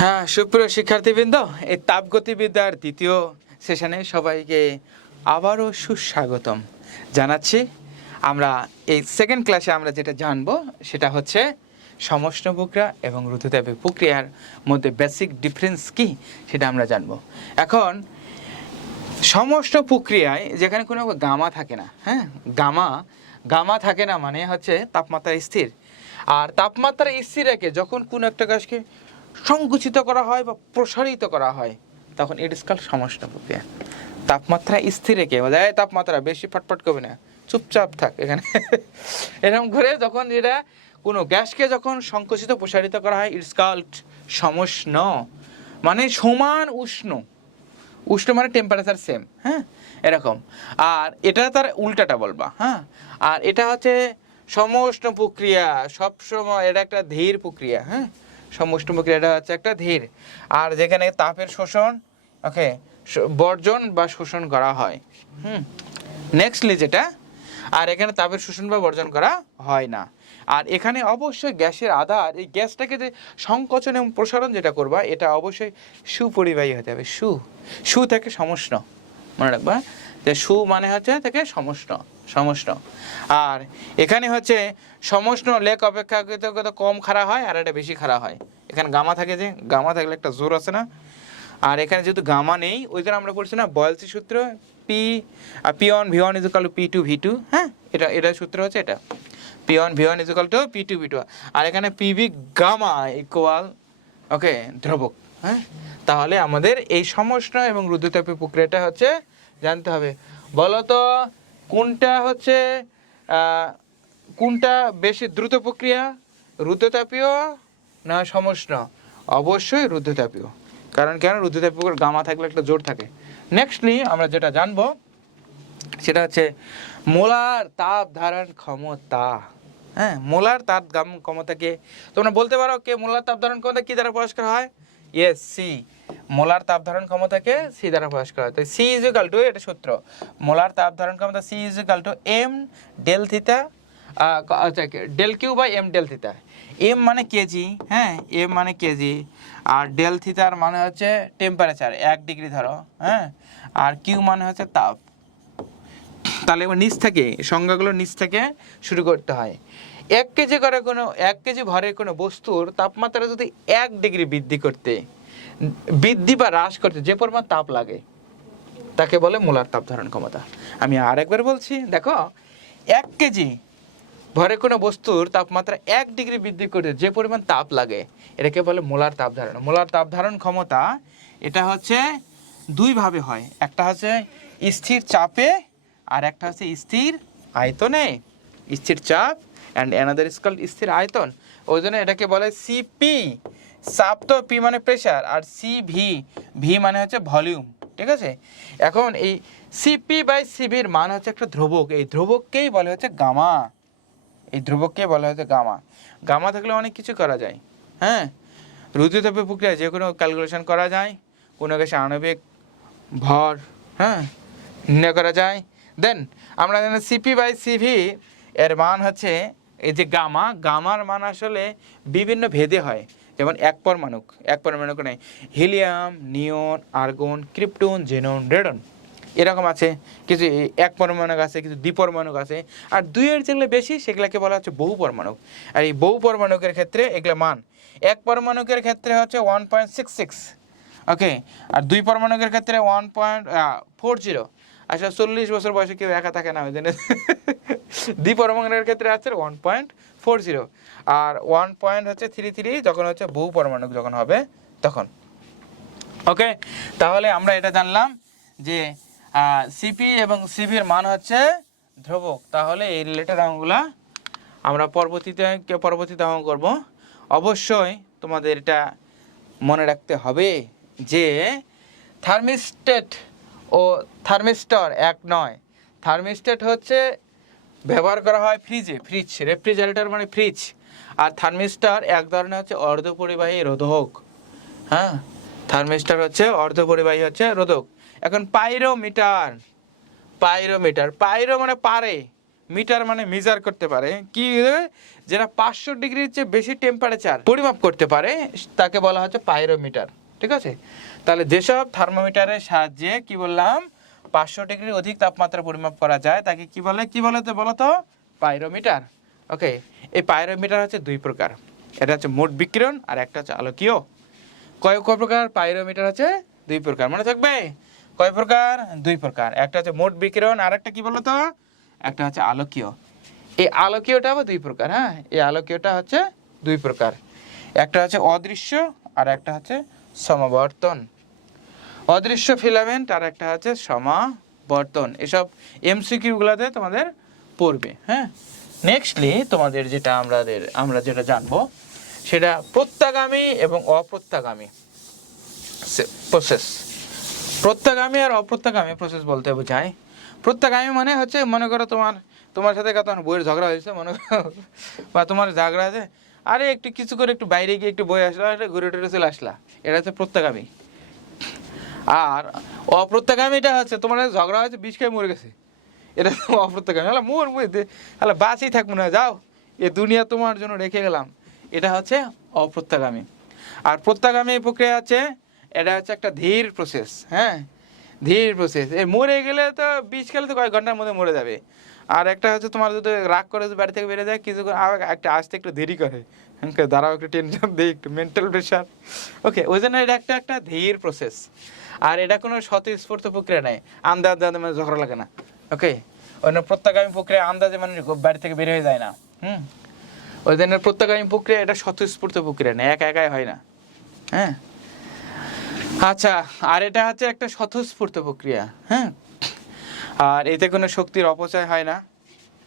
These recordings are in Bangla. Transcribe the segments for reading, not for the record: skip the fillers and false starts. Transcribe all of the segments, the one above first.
হ্যাঁ, সুপ্রিয় শিক্ষার্থীবৃন্দ, এই তাপগতিবিদ্যার দ্বিতীয় সেশনে সবাইকে আবারও সুস্বাগতম জানাচ্ছি। আমরা এই সেকেন্ড ক্লাসে আমরা যেটা জানবো সেটা হচ্ছে সমষ্ণ প্রক্রিয়া এবং রুদ্ধতাপীয় প্রক্রিয়ার মধ্যে বেসিক ডিফারেন্স কি সেটা আমরা জানবো। এখন সমষ্ণ প্রক্রিয়ায় যেখানে কোনো গামা থাকে না, হ্যাঁ, গামা থাকে না মানে হচ্ছে তাপমাত্রা স্থির। আর তাপমাত্রা স্থির রেখে যখন কোনো একটা গ্যাসকে সংকুচিত করা হয় বা প্রসারিত করা হয় তখন ইট ইজ কল্ড সমষ্ণ প্রক্রিয়া। তাপমাত্রা স্থির রেখে বলে তাপমাত্রা বেশি ফটফট করবে না, চুপচাপ থাক এখানে এরকম করে যখন এটা কোনো গ্যাসকে যখন সংকুচিত প্রসারিত করা হয় ইট ইজ কল্ড সমষ্ণ, মানে সমান উষ্ণ। উষ্ণ মানে টেম্পারেচার সেম, হ্যাঁ, এরকম। আর এটা তার উল্টাটা বলবা, হ্যাঁ। আর এটা হচ্ছে সমষ্ণ প্রক্রিয়া, সবসময় এটা একটা ধীর প্রক্রিয়া, হ্যাঁ। সমষ্ণ প্রক্রিয়াটা হচ্ছে একটা ধীর, আর যেখানে তাপের শোষণ, ওকে, বর্জন বা শোষণ করা হয়। নেক্সটলি যেটা, আর এখানে তাপের শোষণ বা বর্জন করা হয় না। আর এখানে অবশ্যই গ্যাসের আধার, এই গ্যাসটাকে যে সংকোচন এবং প্রসারণ যেটা করবা এটা অবশ্যই সুপরিবাহী হতে হবে। সু থেকে সমষ্ণ, মনে রাখবা যে সু মানে হচ্ছে থেকে সমষ্ণ। আর এখানে হচ্ছে সমষ্ণ লেক অপেক্ষাকৃত কম খাড়া হয় আর এটা বেশি খাড়া হয়। এখানে গামা থাকে, যে গামা থাকলে একটা জোর আছে না, আর এখানে যেহেতু গামা নেই ওই জন্য আমরা পড়ছি না বয়েলসি সূত্র, P1 V1 = P2 V2, হ্যাঁ, এটা সূত্র হচ্ছে এটা P1 V1 = P2 V2। আর এখানে PV গামা ইকুয়াল, ওকে, ধ্রুবক, হ্যাঁ। তাহলে আমাদের এই সমষ্ণ এবং রুদ্ধতাপীয় প্রক্রিয়াটা হচ্ছে জানতে হবে। বলতো কোনটা বেশি দ্রুত প্রক্রিয়া, রুদ্ধতাপীয় না সমষ্ণ? অবশ্যই রুদ্ধতাপীয়, কারণ কেন? রুদ্ধতাপীয় গামা থাকলে একটা জোর থাকে। নেক্সটলি আমরা যেটা জানবো সেটা হচ্ছে মোলার তাপ ধারণ ক্ষমতা। হ্যাঁ, মোলার তাপ ক্ষমতাকে তোমরা বলতে পারো কে মোলার তাপ ধারণ ক্ষমতা কি দ্বারা প্রকাশ করা হয়? Yes, C. মোলার তাপ ধারণ ক্ষমতাকে সি দ্বারা প্রকাশ করা হয়। তো সি ইজ ইকুয়াল টু, এটা সূত্র, মোলার তাপ ধারণ ক্ষমতা C is equal to M del theta, del Q by M del theta. M মানে কেজি, হ্যাঁ, এম মানে কেজি, আর ডেল থিটার মানে হচ্ছে টেম্পারেচার 1 ডিগ্রি ধরো, হ্যাঁ, আর কিউ মানে হচ্ছে তাপ। তাহলে এবার নিচ থেকে সংজ্ঞাগুলো নিচ থেকে শুরু করতে হয়। 1 কেজি ভরের কোনো বস্তুর তাপমাত্রা যদি 1 ডিগ্রি বৃদ্ধি বা হ্রাস করতে যে পরিমাণ তাপ লাগে তাকে বলে মোলার তাপ ধারণ ক্ষমতা। আমি আরেকবার বলছি, দেখো, 1 কেজি ভরে কোনো বস্তুর তাপমাত্রা 1 ডিগ্রি বৃদ্ধি করতে যে পরিমাণ তাপ লাগে এটাকে বলে মোলার তাপ ধারণ। মোলার তাপ ধারণ ক্ষমতা এটা হচ্ছে দুইভাবে হয়, একটা হচ্ছে স্থির চাপে আর একটা হচ্ছে স্থির আয়তনে। স্থির চাপ অ্যান্ড অ্যানাদার ইজ কল্ড স্থির আয়তন। ওই জন্য এটাকে বলে সিপি। চাপ তো পি মানে প্রেশার, আর ভি মানে হচ্ছে ভলিউম, ঠিক আছে। এখন এই সিপি বাই সিভির মান হচ্ছে একটা ধ্রুবক, এই ধ্রুবককেই বলে হচ্ছে গামা। গামা থাকলে অনেক কিছু করা যায়, হ্যাঁ। রুদ্ধতাপীয় প্রক্রিয়া যে কোনো ক্যালকুলেশন করা যায়, কোনো গ্যাসে আণবিক ভর, হ্যাঁ, নির্ণয় করা যায়। দেন আমরা জানি সিপি বাই সিভি এর মান হচ্ছে এই যে গামার মান আসলে বিভিন্ন ভেদে হয়। যেমন এক পরমাণুক নেই, হিলিয়াম, নিয়ন, আর্গন, ক্রিপ্টন, জেনন, রেডন, এরকম আছে। কিছু এক পরমাণুক আছে, কিছু দ্বিপরমাণুক আছে, আর দুইয়ের যেগুলো বেশি সেগুলোকে বলা হচ্ছে বহু পরমাণুক। আর এই বহু পরমাণুকের ক্ষেত্রে এগুলো মান, এক পরমাণুকের ক্ষেত্রে হচ্ছে 1.66, ওকে, আর দুই পরমাণুকের ক্ষেত্রে 1.40। আসলে 40 বছর বয়সে কেউ একা থাকে না, ওই জন্য দ্বিপরমাণুকের ক্ষেত্রে আছে 1.40, আর 1.33 যখন হচ্ছে বহু পরমাণুক যখন হবে তখন। ওকে, তাহলে আমরা এটা জানলাম যে সিপি এবং সিভির মান হচ্ছে ধ্রুবক। তাহলে এই রিলেটেড অঙ্কগুলো আমরা পরবর্তীতে অঙ্ক করব। অবশ্যই তোমাদের এটা মনে রাখতে হবে যে থার্মিস্ট্যাট ও থার্মিস্টর এক নয়। থার্মিস্ট্যাট হচ্ছে ব্যবহার করা হয় ফ্রিজ, রেফ্রিজারেটর মানে ফ্রিজ, আর থার্মিস্টর এক ধরনের হচ্ছে অর্ধপরিবাহী রোধক, হ্যাঁ। থার্মিস্টর হচ্ছে অর্ধপরিবাহী হচ্ছে রোধক। এখন পাইরোমিটার, পাইরো মানে পারে, মিটার মানে মেজার করতে পারে, কি যেটা 500 ডিগ্রির চেয়ে বেশি টেম্পারেচার পরিমাপ করতে পারে তাকে বলা হচ্ছে পাইরোমিটার। ঠিক আছে, তাহলে যেসব থার্মোমিটারের সাহায্যে কি বললাম 500 ডিগ্রির অধিক তাপমাত্রা পরিমাপ করা যায় তাকে কি বলে তো বলো তো পাইরোমিটার। ওকে, এই পাইরোমিটার হচ্ছে দুই প্রকার, এটা হচ্ছে মোট বিকিরণ আর একটা হচ্ছে আলোকীয়। কয় প্রকার পাইরোমিটার আছে? দুই প্রকার, মনে থাকবে কয় প্রকার? দুই প্রকার, একটা হচ্ছে মোট বিকিরণ আর একটা কি বলতো একটা হচ্ছে আলোকীয়। এই আলোকীয়টা আবার দুই প্রকার, হ্যাঁ এই আলোকীয়টা হচ্ছে দুই প্রকার, একটা হচ্ছে অদৃশ্য আর একটা হচ্ছে সমাবর্তন। অদৃশ্য ফিলামেন্ট আর একটা হচ্ছে সমাবর্তন, এসব এমসিকিউগুলোতে তোমাদের পড়বে। হ্যাঁ, নেক্সটলি তোমাদের যেটা আমরা যেটা জানবো সেটা প্রত্যাগামী এবং অপ্রত্যাগামী প্রসেস। প্রত্যাগামী আর অপ্রত্যাগামী প্রসেস বলতে বোঝায়, প্রত্যাগামী মানে হচ্ছে মনে করো তোমার সাথে কত বইয়ের ঝগড়া হয়েছে মনে করো, বা তোমার ঝগড়া আছে, আরে একটু কিছু করে একটু বাইরে গিয়ে একটু বই আসলা, ঘুরে টুরে চলে আসলা, এটা হচ্ছে প্রত্যাগামী। আর অপ্রত্যাগামীটা হচ্ছে তোমার ঝগড়া হয়েছে, বিষ খেয়ে মরে গেছে, এটা অপ্রত্যাগামী। হ্যাঁ মোর মধ্যে হ্যাঁ বাঁচি থাকবো না, যাও এ দুনিয়া তোমার জন্য রেখে গেলাম, এটা হচ্ছে অপ্রত্যাগামী। আর প্রত্যাগামী প্রক্রিয়া আছে, এটা হচ্ছে একটা ধীর প্রসেস। হ্যাঁ, ধীর প্রসেস, এই মরে গেলে তো বিষ খেলে তো কয়েক ঘন্টার মধ্যে মরে যাবে। আর একটা হচ্ছে তোমার যদি রাগ করে বাড়ি থেকে বেরিয়ে যায় কিছুক্ষণ আবার একটা আসতে একটু দেরি করে, দাঁড়াও একটু টেনশন দিই, একটু মেন্টাল প্রেশার। ওকে, ওই জন্য এটা একটা ধীর প্রসেস। আর এটা কোনো স্বতঃস্ফূর্ত প্রক্রিয়া নেই, আন্দাজে মানে ঝগড়া লাগে না। ওকে, অন্য প্রত্যাগামী প্রক্রিয়া আন্দাজে মানে বাড়ি থেকে বের হয়ে যায় না। ওই জন্য প্রত্যাগামী প্রক্রিয়া এটা স্বতঃস্ফূর্ত প্রক্রিয়া নেই, একা একাই হয় না। হ্যাঁ, আচ্ছা, আর এটা হচ্ছে একটা স্বতঃস্ফূর্ত প্রক্রিয়া। হ্যাঁ, আর এতে কোনো শক্তির অপচয় হয় না।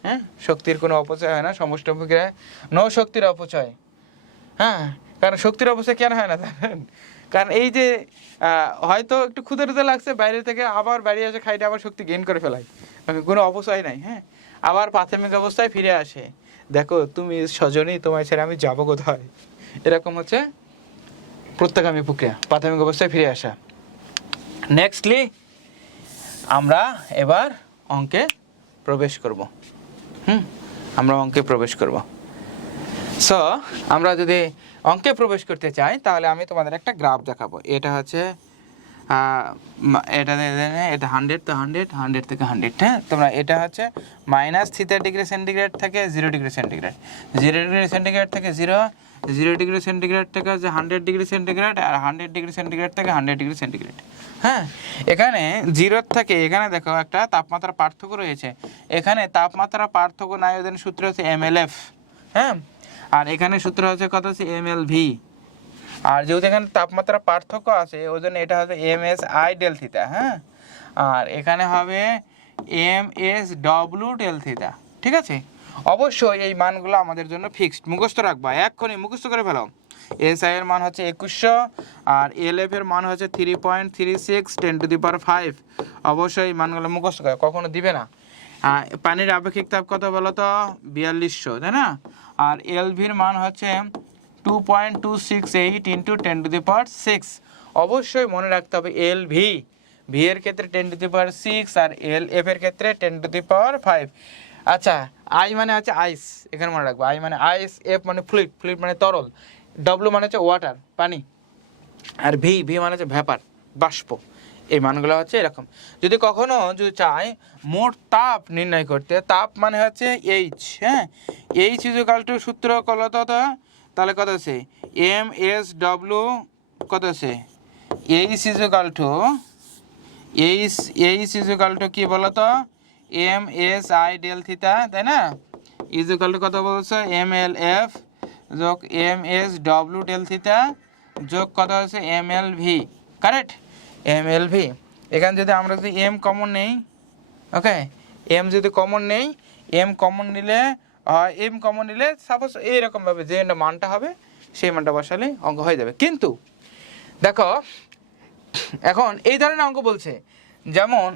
হ্যাঁ, শক্তির কোনো অপচয় হয় না, সমষ্টি প্রক্রিয়ায় নো শক্তির অপচয়। হ্যাঁ, কারণ শক্তির অপচয় কেন হয় না জানেন? কারণ এই যে হয়তো একটু ক্ষুদে টুদে লাগছে বাইরে থেকে, আবার বাড়ি এসে খাইতে আবার শক্তি গেইন করে ফেলায়, কোনো অপচয় নাই। হ্যাঁ, আবার প্রাথমিক অবস্থায় ফিরে আসে, দেখো তুমি স্বজনই, তোমায় ছেড়ে আমি যাবো কোথায়, এরকম হচ্ছে প্রত্যাগামী প্রক্রিয়া, প্রাথমিক অবস্থায় ফিরে আসা। নেক্সটলি আমরা এবার অঙ্কে প্রবেশ করব। আমরা অঙ্কে প্রবেশ করব। সো আমরা যদি অঙ্কে প্রবেশ করতে চাই তাহলে আমি তোমাদের একটা গ্রাফ দেখাবো। এটা হচ্ছে এটা 100 তো 100 থেকে 100। হ্যাঁ, তোমরা এটা হচ্ছে -θ°C থেকে 0°C, 0°C থেকে 0°C থেকে হচ্ছে 100°C, আর 100°C থেকে 100°C। হ্যাঁ, এখানে 0 থেকে এখানে দেখো একটা তাপমাত্রা পার্থক্য রয়েছে, এখানে তাপমাত্রা পার্থক্য নায়োজনের সূত্র হচ্ছে MLF। হ্যাঁ, আর এখানে সূত্র হচ্ছে কত হচ্ছে MLV। আর যেহেতু এখানে তাপমাত্রা পার্থক্য আছে ওই জন্য এটা হবে MSI∆θ। হ্যাঁ, আর এখানে হবে MSW∆θ। ঠিক আছে, অবশ্যই এই মানগুলো আমাদের জন্য ফিক্সড, মুখস্থ রাখবা, এক্ষুনি মুখস্থ করে ফেলো। SI এর মান হচ্ছে 2100 আর LF এর মান হচ্ছে 3.36 10⁵। অবশ্যই এই মানগুলো মুখস্থ করে, কখনো দিবে না। পানির আপেক্ষিক তাপ কত বলো তো 4200, তাই না? আর LVর মান হচ্ছে 2.268 × 10⁶। অবশ্যই মনে রাখতে হবে LV, V এর ক্ষেত্রে 10⁶ আর LF এর ক্ষেত্রে 10⁵। আচ্ছা, I মানে হচ্ছে আইস, এখানে মনে রাখবো I মানে আইস, F মানে ফ্লুইড, ফ্লুইড মানে তরল, W মানে হচ্ছে ওয়াটার পানি, আর V মানে হচ্ছে ভ্যাপার বাষ্প। এই মানগুলো হচ্ছে এরকম। যদি কখনো চাই মোট তাপ নির্ণয় করতে, তাপ মানে হচ্ছে H। হ্যাঁ, H = সূত্র কত, তাহলে কত আছে MSW কত আছে H = কি বলতো MSI∆θ, তাই না? কত বলছো MLF যোগ MSW∆θ যোগ কত হচ্ছে MLV, কারেক্ট? MLV। এখানে যদি আমরা যদি M কমন নেই, ওকে, M যদি কমন নেই, M কমন নিলে সাপোজ এইরকমভাবে যে মানটা হবে সেই মানটা বসালে অঙ্ক হয়ে যাবে। কিন্তু দেখো এখন এই ধরনের অঙ্ক বলছে, যেমন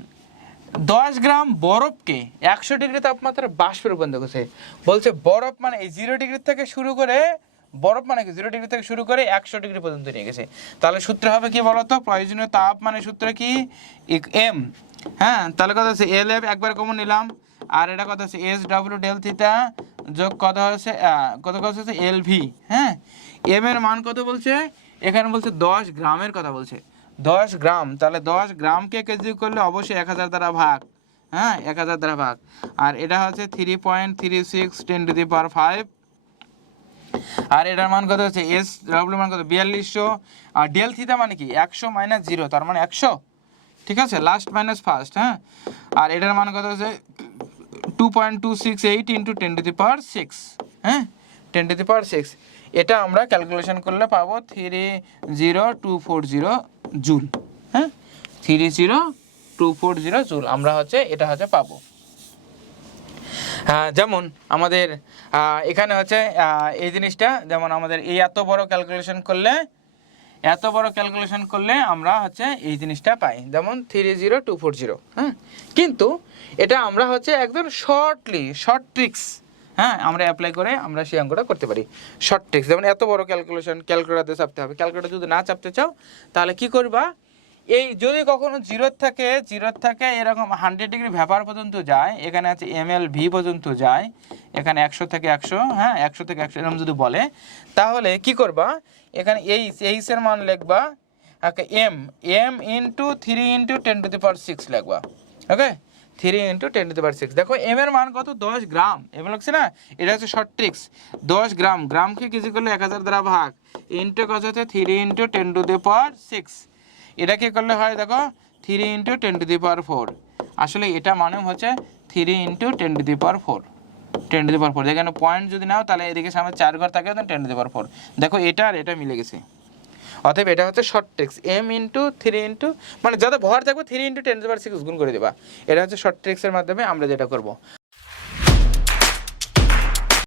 10 গ্রাম বরফকে 100 ডিগ্রি তাপমাত্রায় বাষ্পে রূপান্তর করছে। বলছে বরফ মানে এই 0 ডিগ্রি থেকে শুরু করে, বরফ মানে কি 0 ডিগ্রি থেকে শুরু করে 100 ডিগ্রি পর্যন্ত নিয়ে গেছে। তাহলে সূত্র হবে কি বলতো, প্রয়োজনীয় তাপ মানে সূত্র কি M। হ্যাঁ, তাহলে কত আছে LF একবার কমন নিলাম, আর এটা কত হচ্ছে এস ডাব্লিউ ডেল থিটা যোগ কত হচ্ছে কত হচ্ছে এল ভি। হ্যাঁ, এম এর মান কত বলছে, এখানে বলছে 10 গ্রামের কথা বলছে, 10 গ্রাম। তাহলে 10 গ্রামকে কেজি করলে অবশ্যই 1000 দ্বারা ভাগ। হ্যাঁ, 1000 দ্বারা ভাগ। আর এটা হচ্ছে 3.36 10⁵ আর এটার মান কত হচ্ছে এস ডাব্লিউ মান কত 4200। আর ডেল থিটা মানে কি 100 - 0, তার মানে 100। ঠিক আছে, লাস্ট মাইনাস ফার্স্ট। হ্যাঁ, আর এটার মান কত হচ্ছে 2.268 × 10⁶। হ্যাঁ, 10⁶। এটা আমরা ক্যালকুলেশন করলে পাবো 30240 জুল। হ্যাঁ, 30240 জুল আমরা হচ্ছে এটা হচ্ছে পাবো। যেমন আমাদের এখানে হচ্ছে এই জিনিসটা, যেমন আমাদের এই এত বড় ক্যালকুলেশন করলে আমরা হচ্ছে এই জিনিসটা পাই, যেমন 30240। হ্যাঁ, কিন্তু এটা আমরা হচ্ছে একদম শর্ট ট্রিক্স, হ্যাঁ, আমরা অ্যাপ্লাই করে আমরা সেই অঙ্কটা করতে পারি। শর্ট ট্রিক্স, যেমন এত বড় ক্যালকুলেশন ক্যালকুলেটরে চাপতে হবে। ক্যালকুলেটর যদি না চাপতে চাও তাহলে কি করবা, এই যদি কখনো জিরোর থাকে এরকম 100 ডিগ্রি ভ্যাপার পর্যন্ত যায়, এখানে আছে ml v পর্যন্ত যায়, এখানে 100 থেকে 100, হ্যাঁ 100 থেকে 100 এরকম যদি বলে, তাহলে কি করবা, এখানে এইচ এর মান লিখবা m ইন্টু 3 × 10⁶ লিখবা। ওকে, 3 × 10⁶। দেখো m এর মান কত 10 গ্রাম, এম লাগছে না, এটা হচ্ছে শর্ট ট্রিক্স। 10 গ্রাম, গ্রামকে কেজি করলে 1000 দ্বারা ভাগ, ইন্টু কত হচ্ছে 3 × 10⁶। এটা কি করলে হয় দেখো 3 × 10⁴। আসলে এটা মানে হচ্ছে 3 × 10⁴। এখানে পয়েন্ট যদি নাও তাহলে এদিকে সামনে 4 ঘর থাকে, 10⁴। দেখো এটা আর এটা মিলে গেছে, অতএব এটা হচ্ছে শর্ট ট্রিক্স। m ইন্টু 3 মানে যাতে ভর থাকবে 3 × 10⁶ গুণ করে দেবা। এটা হচ্ছে শর্ট ট্রিক্সের মাধ্যমে আমরা যেটা করব।